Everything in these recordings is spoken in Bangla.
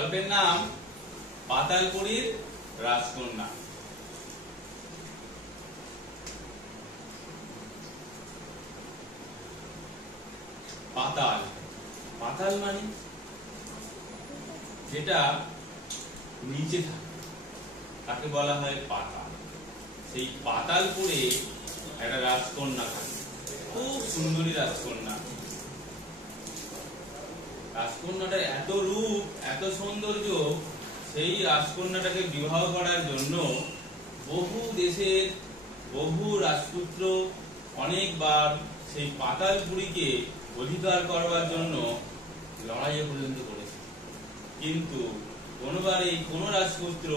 গল্পের নাম পাতালপুরীর রাজকন্যা। পাতাল, পাতাল মানে যেটা নিচে থাকে তাকে বলা হয় পাতাল। সেই পাতালপুরে একটা রাজকন্যা থাকে, খুব সুন্দরী রাজকন্যা। রাজকন্যাটার এত রূপ, এত সৌন্দর্য, সেই রাজকন্যাটাকে বিবাহ করার জন্য বহু দেশের বহু রাজপুত্র অনেকবার সেই পাতালপুরীকে অধিকার করবার জন্য লড়াই পর্যন্ত করেছে, কিন্তু কোনোবারই কোনো রাজপুত্র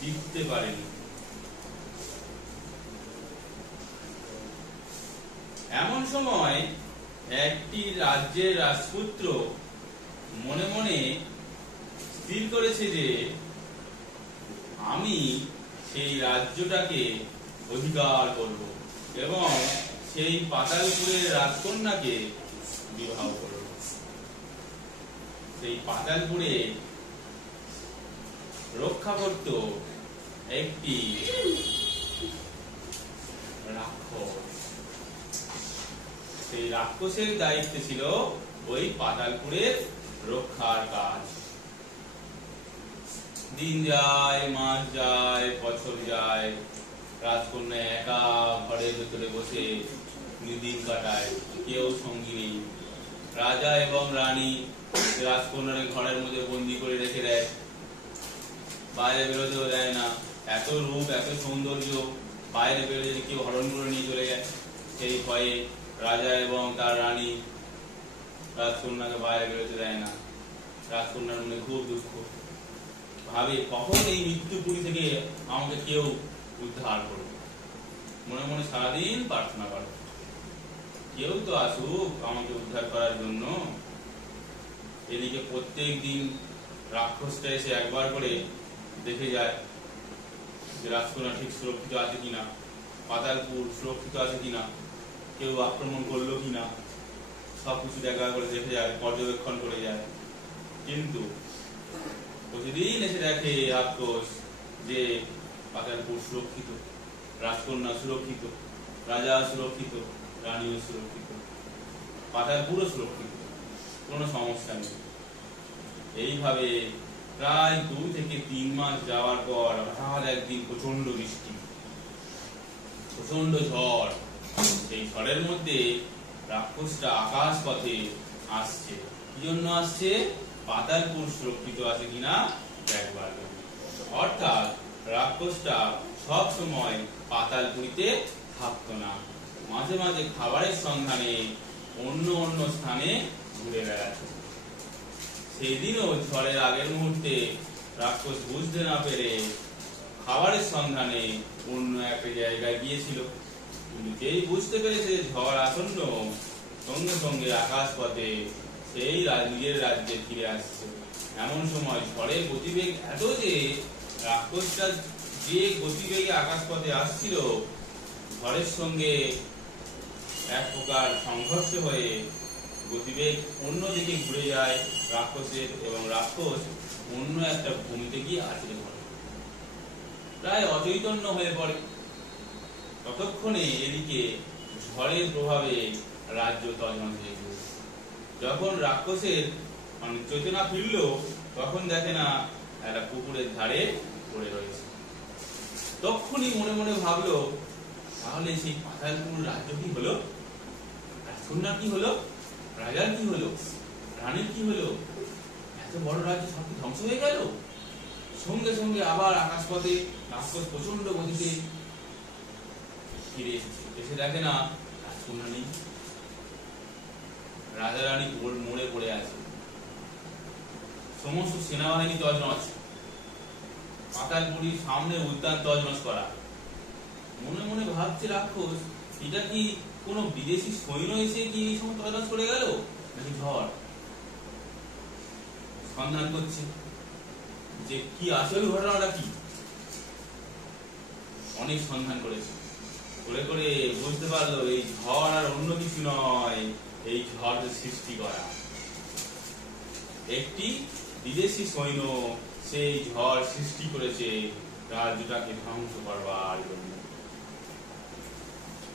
জিততে পারেনি। এমন সময় একটি রাজ্যের রাজপুত্র মনে মনে স্থির করেছে যে আমি সেই রাজ্যটাকে অধিকার করব এবং সেই পাতালপুরের রাজকন্যাকে বিবাহ করব। সেই পাতালপুরে রক্ষা করত একটি রাক্ষস। সেই রাক্ষসের দায়িত্ব ছিল ওই পাতালপুরের রক্ষার কাজ। দিন যায়, মাস যায়, বছর যায়, রাজকন্যা একা ঘরের ভেতরে বসে দিন কাটায়, কেউ সঙ্গী নেই। রাজা এবং রানী রাজকন্যার ঘরের মধ্যে বন্দি করে রেখে দেয়, বাইরে বেরোতেও দেয় না। এত রূপ, এত সৌন্দর্য, বাইরে বেরোলে কেউ হরণ করে নিয়ে চলে যায়। সেই ভয়ে রাজা এবং তার রানী রাজকন্যাকে বাইরে বেরোতে দেয় না। রাজকন্যার মনে খুব দুঃখ, ভাবে কখন এই মৃত্যুপুরী থেকে আমাকে কেউ উদ্ধার করবে। মনে মনে সারাদিন প্রার্থনা করে, কেউ তো আসুক আমাকে উদ্ধার করার জন্য। এদিকে প্রত্যেক দিন রাক্ষসটা এসে একবার করে দেখে যায় যে রাজকন্যা ঠিক সুরক্ষিত আছে কিনা, পাতালপুর সুরক্ষিত আছে কিনা, কেউ আক্রমণ করলো কিনা, সবকিছু দেখা করে দেখে যায়, পর্যবেক্ষণ করে যায়। কিন্তু প্রতিদিন এসে দেখে রাক্ষস যে পাতালপুর সুরক্ষিত, রাজকন্যা সুরক্ষিত, রাজা সুরক্ষিত, রানীও সুরক্ষিত, পাতালপুরও সুরক্ষিত, কোনো সমস্যা নেই। এইভাবে প্রায় 2 থেকে 3 মাস যাওয়ার পর হঠাৎ একদিন প্রচন্ড বৃষ্টি, প্রচন্ড ঝড়। সেই ঝড়ের মধ্যে রাক্ষসটা আকাশ পথে আসছে। কি জন্য আসছে? পাতালপুর সুরক্ষিত আছে কিনা দেখবার জন্য। অর্থাৎ রাক্ষসটা সব সময় পাতালপুরীতে থাকতো না, মাঝে মাঝে খাবারের সন্ধানে অন্য অন্য স্থানে ঘুরে বেড়াতো। সেদিনও ঝড়ের আগের মুহূর্তে রাক্ষস বুঝতে না পেরে খাবারের সন্ধানে অন্য একটা জায়গায় গিয়েছিল, কিন্তু যেই বুঝতে পেরেছে ঝড় আসন্ন, সঙ্গে সঙ্গে আকাশ পথে সেই নিজের রাজ্যে ফিরে আসছে। এমন সময় ঝড়ের গতিবেগ এত যে রাক্ষসটা যে গতিবেগে আকাশ পথে আসছিল, ঝড়ের সঙ্গে এক প্রকার সংঘর্ষ হয়ে গতিবেগ অন্যদিকে ঘুরে যায় রাক্ষসের, এবং রাক্ষস অন্য একটা ভূমিতে গিয়ে আছড়ে পড়ে, প্রায় অচৈতন্য হয়ে পড়ে। ততক্ষণে এদিকে ঝড়ের প্রভাবে রাজ্য তছনছ হয়ে গেল। যখন রাক্ষসের চেতনা ফিরল, তখন দেখে না একটা পুকুরের ধারে পড়ে রয়েছে। তখনই মনে মনে ভাবলো, তাহলে সেই পাতালপুর রাজ্য কি হলো? রাজকন্যার কি হলো? রাজার কি হলো? রানীর কি হলো? এত বড় রাজ্য সব কি ধ্বংস হয়ে গেল? সঙ্গে সঙ্গে আবার আকাশপথে রাক্ষস প্রচন্ড গতিতে ফিরে এসেছে। এসে দেখে না রাজকন্যা নেই, রাজা রানী মরে পড়ে আছে, সমস্ত সেনাবাহিনী তছনছ, পাতালপুরীর সামনে উদ্যান তছনছ করা। মনে মনে ভাবছে রাক্ষস, এটা কি কোনো বিদেশি সৈন্য এসে কি এই সময় তছনছ করে গেল, নাকি ঝড়? সন্ধান করছে যে কি আসল ঘটনাটা কি। অনেক সন্ধান করেছে, করে করে বুঝতে পারলো এই ঝড় আর অন্য কিছু নয়, এই ঝড় সৃষ্টি করা একটি বিদেশি সৈন্য সেই ঝড় সৃষ্টি করেছে রাজ্যটাকে ধ্বংস করবার জন্য।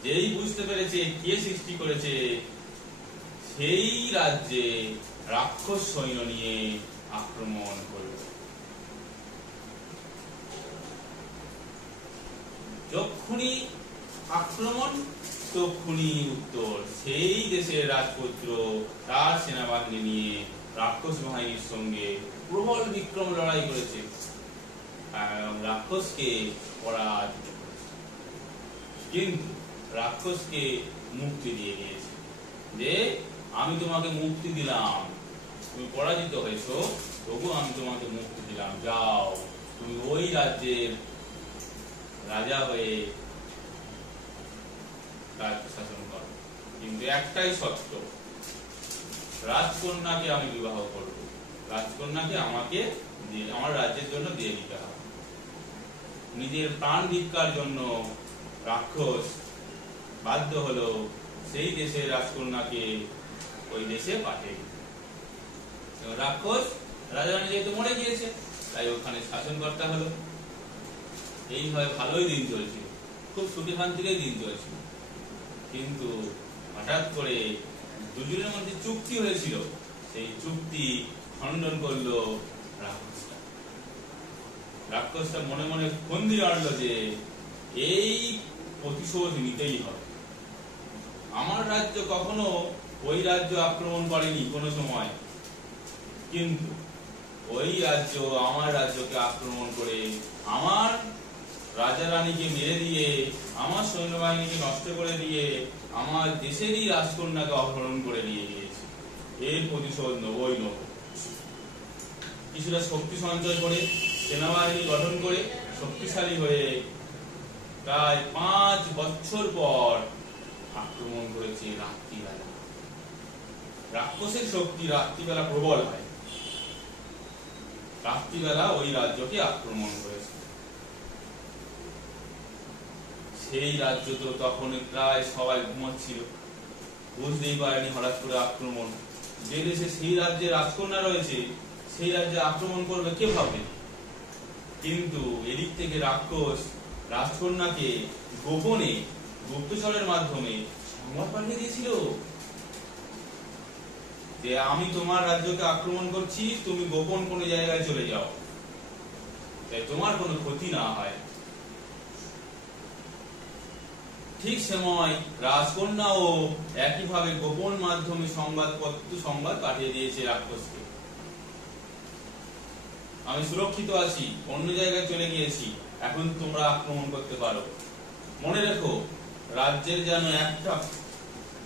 যেই বুঝতে পেরেছে কে সৃষ্টি করেছে, সেই রাজ্যে রাক্ষস সৈন্য নিয়ে আক্রমণ করল। যখনই আক্রমণ তখনই উত্তর। সেই দেশের রাজপুত্র তার সেনাবাহিনী নিয়ে রাক্ষস বাহিনীর সঙ্গে প্রবল বিক্রম লড়াই করেছে, রাক্ষসকে পরাজিত করেছে। কিন্তু রাক্ষসকে মুক্তি দিয়ে দিয়েছে যে আমি তোমাকে মুক্তি দিলাম, তুমি পরাজিত হয়েছো, তবু আমি তোমাকে মুক্তি দিলাম, যাও তুমি ওই রাজ্যের রাজা হয়ে রাজ্য শাসন করো। কিন্তু একটাই শর্ত, রাজকন্যাকে আমি বিবাহ করব, রাজকন্যাকে আমাকে আমার রাজ্যের জন্য দিয়ে দিতে হবে। নিজের প্রাণ ভিক্ষার জন্য রাক্ষস বাধ্য হলো সেই দেশের রাজকন্যাকে ওই দেশে পাঠিয়ে দিতে। রাক্ষস রাজা যেহেতু মরে গিয়েছে, তাই ওখানে শাসন করতে হলো। এইভাবে ভালোই দিন চলছিল, খুব সুখী শান্তিতেই দিন চলছিল। কিন্তু হঠাৎ করে দুজনের মধ্যে চুক্তি হয়েছিল, সেই চুক্তি খণ্ডন করলো রাক্ষসটা। রাক্ষসটা মনে মনে ফন্দি আনলো যে এই প্রতিশোধ নিতেই হবে। আমার রাজ্য কখনো ওই রাজ্য আক্রমণ করেনি কোনো সময়, কিন্তু ওই রাজ্য আমার রাজ্যকে আক্রমণ করে আমার রাজা রানীকে মেরে দিয়ে, আমার সৈন্যবাহিনীকে নষ্ট করে দিয়ে, আমার দেশেরই রাজকন্যাকে অপহরণ করে নিয়ে গিয়েছে। এর প্রতিশোধ নেবই নেব। কিছুটা শক্তি সঞ্চয় করে সেনাবাহিনী গঠন করে শক্তিশালী হয়ে প্রায় 5 বছর পর আক্রমণ করেছে রাত্রিবেলা। রাক্ষসের শক্তি রাত্রিবেলা প্রবল হয়, রাত্রিবেলা ওই রাজ্যকে আক্রমণ করেছে। সেই রাজ্য তো তখন প্রায় সবাই ঘুমাচ্ছিল, বুঝতেই পারেনি হঠাৎ করে আক্রমণ। যে দেশে সেই রাজ্যে রাজকন্যা রয়েছে, সেই রাজ্যে আক্রমণ করবে কে ভাবে। কিন্তু এদিক থেকে রাক্ষস রাজকন্যাকে গোপনে গুপ্তচরের মাধ্যমে সংবাদ পাঠিয়ে দিয়েছিল যে আমি তোমার রাজ্যকে আক্রমণ করছি, তুমি গোপন কোনো জায়গায় চলে যাও, তাই তোমার কোনো ক্ষতি না হয়। ঠিক সময় রাজকন্যাও একইভাবে গোপন মাধ্যমে সংবাদ পাঠিয়ে দিয়েছে রাক্ষসকে, আমি সুরক্ষিত আছি, অন্য জায়গায় চলে গিয়েছি, এখন তোমরা আক্রমণ করতে পারো। মনে রেখো, রাজ্যের যেন একটা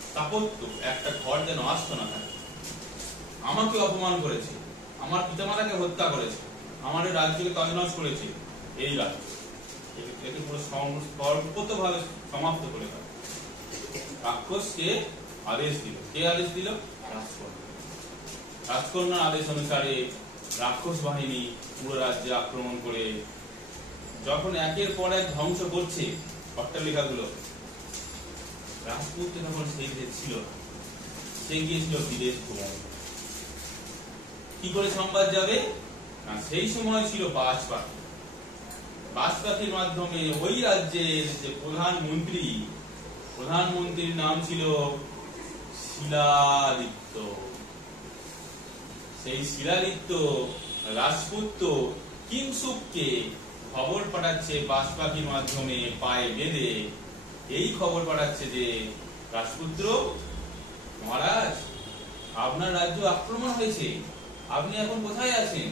স্থাপত্য, একটা ঘর যেন আস্ত না থাকে। আমাকে অপমান করেছে, আমার পিতামাতাকে হত্যা করেছে, আমাদের রাজ্যকে তছনছ করেছে, এই রাজ্য একে পুরো সর্বতভাবে সমাপ্ত করে দাও। রাক্ষসকে আদেশ দিল। কে আদেশ দিল? রাজকন্যা। রাজকন্যার আদেশ অনুসারে রাক্ষস বাহিনী পুরো রাজ্যে আক্রমণ করে যখন একের পর এক ধ্বংস করছে অট্টালিকাগুলো, রাজপুত তখন সেই দেশে ছিল না, সে গিয়েছিল বিদেশ ভ্রমণ। কি করে সংবাদ যাবে না, সেই সময় ছিল বাজ পাখি। বাজ পাখির মাধ্যমে ওই রাজ্যের যে প্রধানমন্ত্রীর নাম ছিল শিলাদিত্য। সেই শিলাদিত্য রাজপুত্র কিংসুককে খবর পাঠাচ্ছে বাজ পাখির মাধ্যমে পায়ে বেঁধে, এই খবর পাঠাচ্ছে যে রাজপুত্র মহারাজ, আপনার রাজ্য আক্রমণ হয়েছে, আপনি এখন কোথায় আছেন?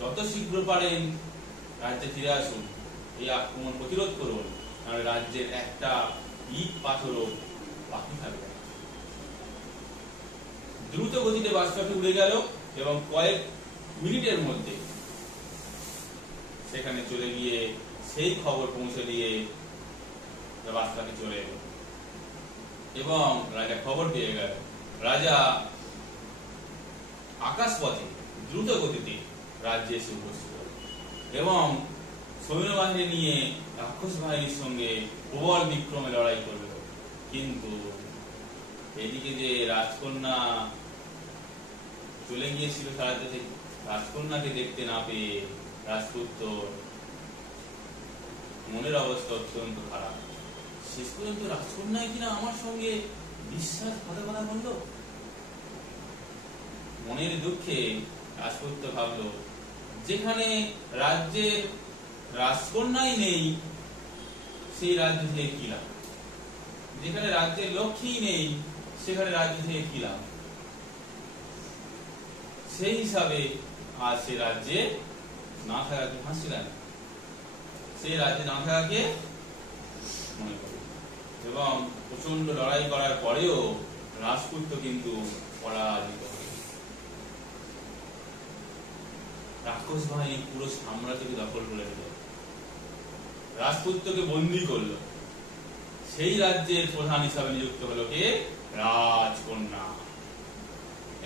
যত শীঘ্র পারেন রাজ্যে ফিরে আসুন, এই আক্রমণ প্রতিরোধ করুন, নাহলে রাজ্যের একটা ইট পাথরও বাকি থাকবে। দ্রুত গতিতে বাজ পাখি উড়ে গেল এবং কয়েক মিনিটের মধ্যে সেখানে চলে গিয়ে সেই খবর পৌঁছে দিয়ে বাজ পাখি চলে এলো এবং রাজা খবর পেয়ে গেল। রাজা আকাশপথে দ্রুত গতিতে রাজ্যে এসে উপস্থিত হল এবং সৈন্যবাহিনী নিয়ে রাক্ষস বাহিনীর সঙ্গে প্রবল বিক্রমে লড়াই করল। কিন্তু এদিকে যে রাজকন্যা চলে গিয়েছিল সারাতে থেকে, রাজকন্যাকে দেখতে না পেয়ে রাজপুত্র মনের অবস্থা অত্যন্ত খারাপ। শেষ পর্যন্ত রাজকন্যায় কিনা আমার সঙ্গে বিশ্বাস কথা বললো। মনের দুঃখে রাজপুত্র ভাবলো, যেখানে রাজ্যের রাজকন্যাই নেই সেই রাজ্য থেকে কি লাভ, যেখানে রাজ্যের লক্ষ্মী নেই সেখানে রাজ্য থেকে কি লাভ। সেই হিসাবে আজ সে রাজ্যে না থাকাকে হাসছিলেন, সেই রাজ্যে না থাকাকে মনে করে, এবং প্রচন্ড লড়াই করার পরেও রাজপুত্র কিন্তু পরাজিত হয়। রাক্ষস বাহিনী পুরো সাম্রাজ্যকে দখল করে নিল, রাজপুত্রকে বন্দী করলো। সেই রাজ্যের প্রধান হিসাবে নিযুক্ত হলো কে? রাজকন্যা।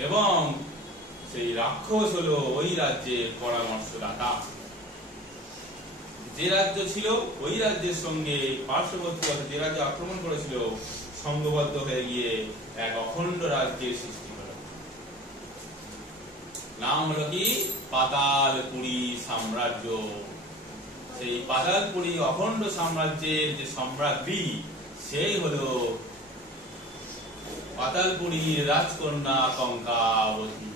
এবং সেই রাক্ষস হলো ওই রাজ্যের পরামর্শদাতা। যে রাজ্য ছিল ওই রাজ্যের সঙ্গে পার্শ্ববর্তী যে রাজ্য আক্রমণ করেছিল সংঘবদ্ধ হয়ে গিয়ে এক অখণ্ড রাজ্যের সৃষ্টি হলো। নাম হলো কি? পাতালপুরী সাম্রাজ্য। সেই পাতালপুরী অখণ্ড সাম্রাজ্যের যে সম্রাজ্ঞী সেই হলো পাতালপুরীর রাজকন্যা কঙ্কাবতী।